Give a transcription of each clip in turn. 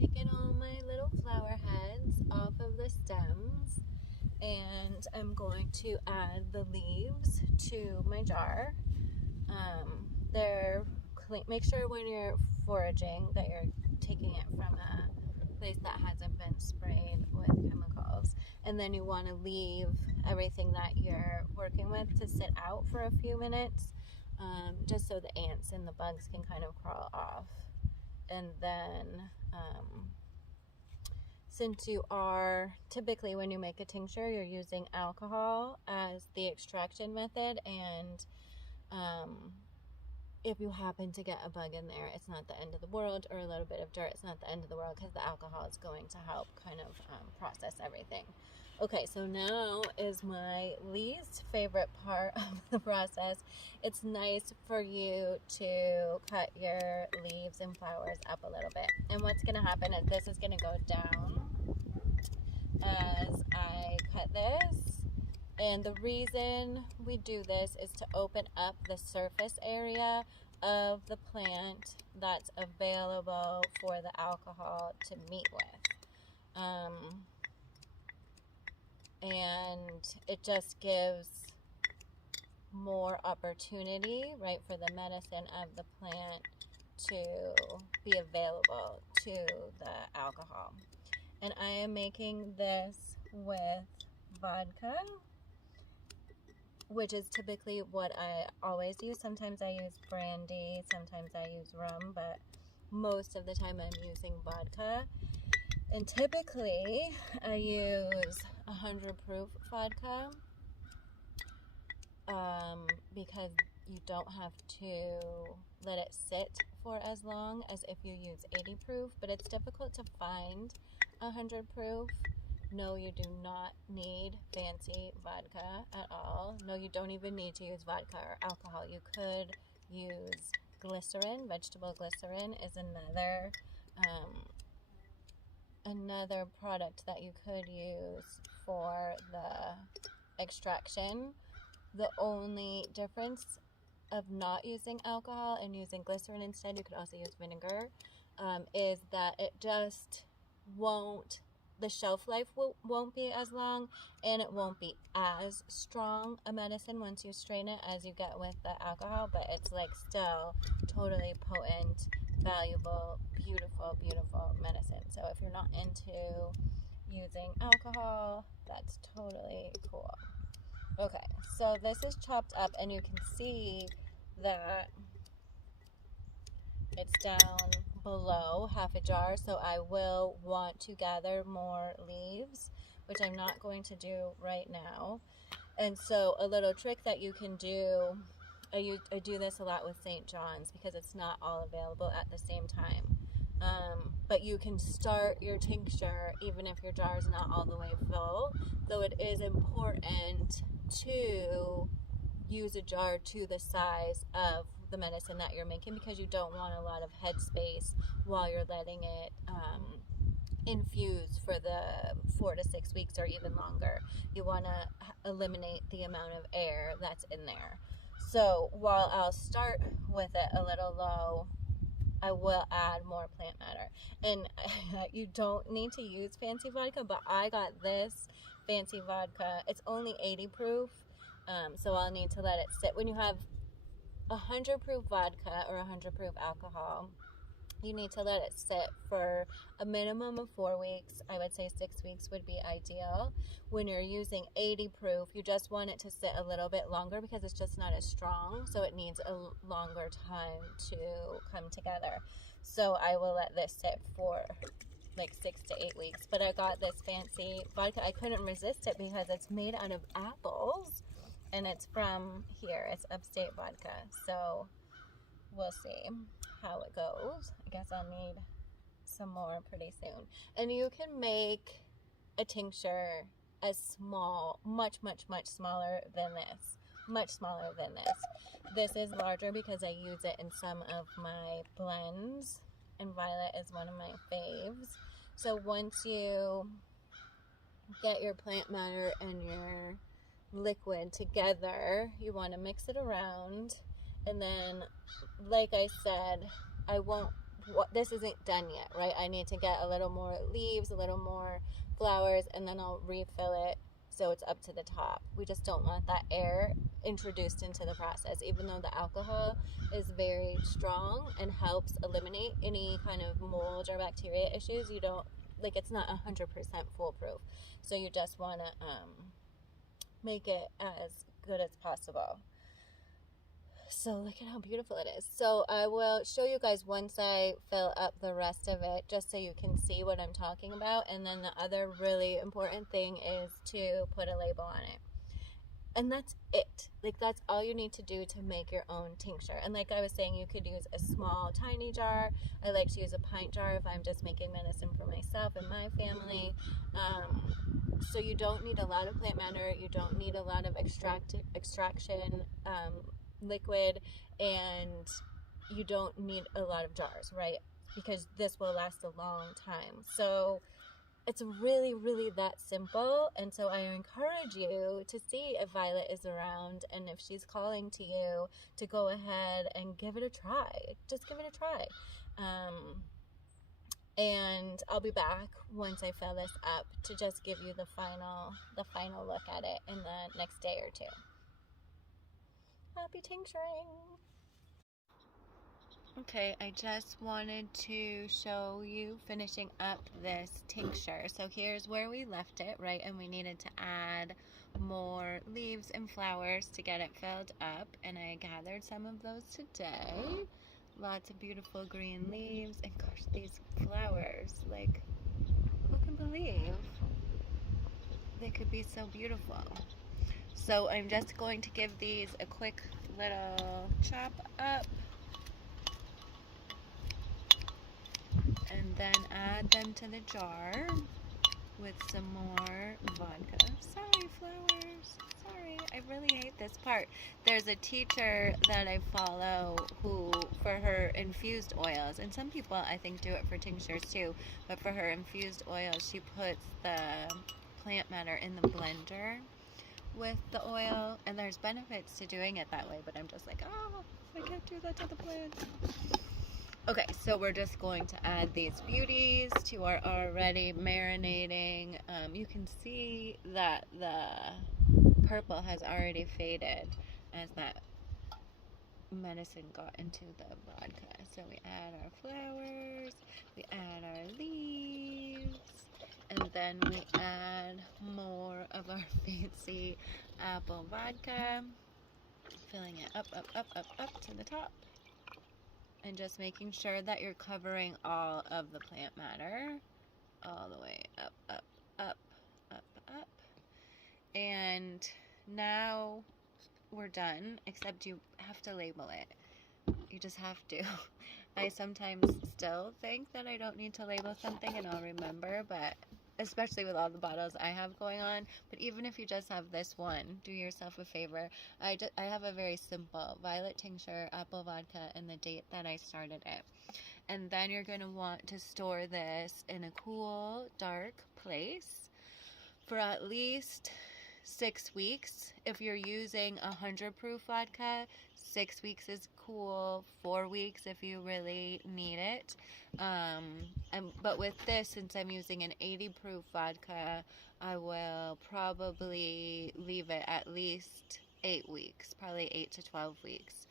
taken all my little flower heads off of the stems, and I'm going to add the leaves to my jar. They're clean. Make sure when you're foraging that you're taking it from a place that hasn't been sprayed with chemicals, and then you want to leave everything that you're working with to sit out for a few minutes, just so the ants and the bugs can kind of crawl off. And then since you are typically, when you make a tincture, you're using alcohol as the extraction method, and if you happen to get a bug in there, it's not the end of the world, or a little bit of dirt, it's not the end of the world, because the alcohol is going to help kind of process everything. Okay, so now is my least favorite part of the process. It's nice for you to cut your leaves and flowers up a little bit. And what's going to happen is this is going to go down as I cut this. And the reason we do this is to open up the surface area of the plant that's available for the alcohol to meet with. And it just gives more opportunity, right, for the medicine of the plant to be available to the alcohol. And I am making this with vodka, which is typically what I always use. Sometimes I use brandy, sometimes I use rum, but most of the time I'm using vodka. And typically I use 100 proof vodka, because you don't have to let it sit for as long as if you use 80 proof, but it's difficult to find 100 proof. No, you do not need fancy vodka at all. No, you don't even need to use vodka or alcohol. You could use glycerin. Vegetable glycerin is another product that you could use for the extraction. The only difference of not using alcohol and using glycerin instead, you could also use vinegar, is that it just won't, the shelf life won't be as long, and it won't be as strong a medicine once you strain it as you get with the alcohol, but it's like still totally potent, valuable, beautiful, beautiful medicine. So if you're not into using alcohol, that's totally cool. Okay, so this is chopped up, and you can see that it's down below half a jar, so I will want to gather more leaves, which I'm not going to do right now. And so a little trick that you can do, I do this a lot with St. John's because it's not all available at the same time. But you can start your tincture even if your jar is not all the way full, though it is important to use a jar to the size of the medicine that you're making, because you don't want a lot of headspace while you're letting it infuse for the 4 to 6 weeks or even longer. You want to eliminate the amount of air that's in there. So while I'll start with it a little low, I will add more plant matter. And you don't need to use fancy vodka, but I got this fancy vodka. It's only 80 proof, so I'll need to let it sit. When you have 100 proof vodka or 100 proof alcohol, you need to let it sit for a minimum of 4 weeks. I would say 6 weeks would be ideal. When you're using 80 proof, you just want it to sit a little bit longer because it's just not as strong, so it needs a longer time to come together. So I will let this sit for like 6 to 8 weeks. But I got this fancy vodka. I couldn't resist it because it's made out of apples, and it's from here. It's Upstate vodka. So we'll see how it goes. I guess I'll need some more pretty soon. And you can make a tincture as small, much smaller than this. Much smaller than this. This is larger because I use it in some of my blends, and violet is one of my faves. So once you get your plant matter and your liquid together, you want to mix it around. And then, like I said, I won't this isn't done yet, right? I need to get a little more leaves, a little more flowers, and then I'll refill it so it's up to the top. We just don't want that air introduced into the process, even though the alcohol is very strong and helps eliminate any kind of mold or bacteria issues. You don't, like, it's not 100% foolproof, so you just want to make it as good as possible. So look at how beautiful it is. So I will show you guys once I fill up the rest of it, just so you can see what I'm talking about. And then the other really important thing is to put a label on it. And that's it. Like, that's all you need to do to make your own tincture. And like I was saying, you could use a small, tiny jar. I like to use a pint jar if I'm just making medicine for myself and my family. So you don't need a lot of plant matter. You don't need a lot of extraction liquid, and you don't need a lot of jars, right? Because this will last a long time. So it's really, really that simple. And so I encourage you to see if Violet is around, and if she's calling to you, to go ahead and give it a try. Just give it a try. And I'll be back once I fill this up to just give you the final look at it in the next day or two. Happy tincturing! Okay, I just wanted to show you finishing up this tincture. So here's where we left it, right? And we needed to add more leaves and flowers to get it filled up. And I gathered some of those today. Lots of beautiful green leaves. And gosh, these flowers, like, who can believe they could be so beautiful? So I'm just going to give these a quick little chop up. And then add them to the jar with some more vodka. Sorry, flowers. Sorry, I really hate this part. There's a teacher that I follow who, for her infused oils, and some people I think do it for tinctures too, but for her infused oils, she puts the plant matter in the blender with the oil, and there's benefits to doing it that way, but I'm just like, oh, I can't do that to the plant. Okay, so we're just going to add these beauties to our already marinating. You can see that the purple has already faded as that medicine got into the vodka. So we add our flowers, we add our leaves, and then we add more of our fancy apple vodka, filling it up to the top. And just making sure that you're covering all of the plant matter all the way up. And now we're done, except you have to label it. You just have to. I sometimes still think that I don't need to label something and I'll remember, but especially with all the bottles I have going on. But even if you just have this one, do yourself a favor. I have a very simple violet tincture, apple vodka, and the date that I started it. And then you're going to want to store this in a cool, dark place for at least 6 weeks. If you're using 100 proof vodka, 6 weeks is cool. 4 weeks if you really need it. But with this, since I'm using an 80 proof vodka, I will probably leave it at least 8 weeks, probably 8 to 12 weeks.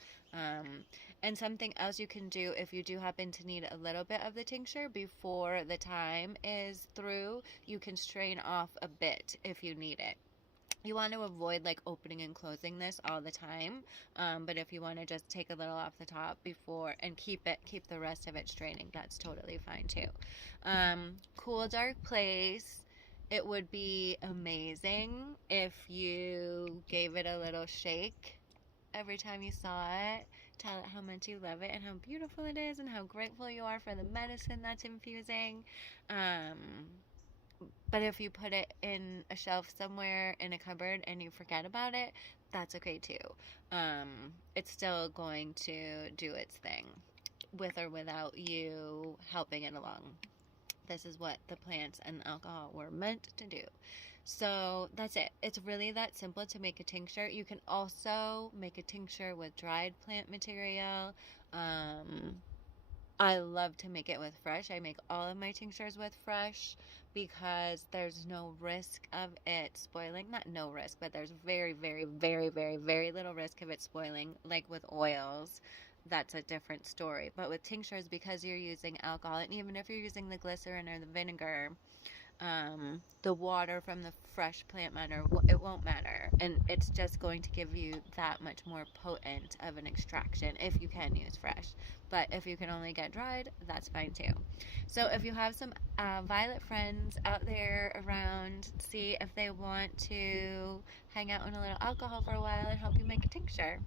And something else you can do if you do happen to need a little bit of the tincture before the time is through, you can strain off a bit if you need it. You want to avoid like opening and closing this all the time, but if you want to just take a little off the top before and keep the rest of it straining, that's totally fine too. Cool, dark place. It would be amazing if you gave it a little shake every time you saw it. Tell it how much you love it and how beautiful it is and how grateful you are for the medicine that's infusing. But if you put it in a shelf somewhere in a cupboard and you forget about it, that's okay too. It's still going to do its thing with or without you helping it along. This is what the plants and the alcohol were meant to do. So that's it. It's really that simple to make a tincture. You can also make a tincture with dried plant material. I love to make it with fresh. I make all of my tinctures with fresh because there's no risk of it spoiling. Not no risk, but there's very, very, very, very, very little risk of it spoiling. Like with oils, that's a different story. But with tinctures, because you're using alcohol, and even if you're using the glycerin or the vinegar, the water from the fresh plant matter, it won't matter, and it's just going to give you that much more potent of an extraction if you can use fresh. But if you can only get dried, that's fine too. So if you have some violet friends out there around, see if they want to hang out in a little alcohol for a while and help you make a tincture.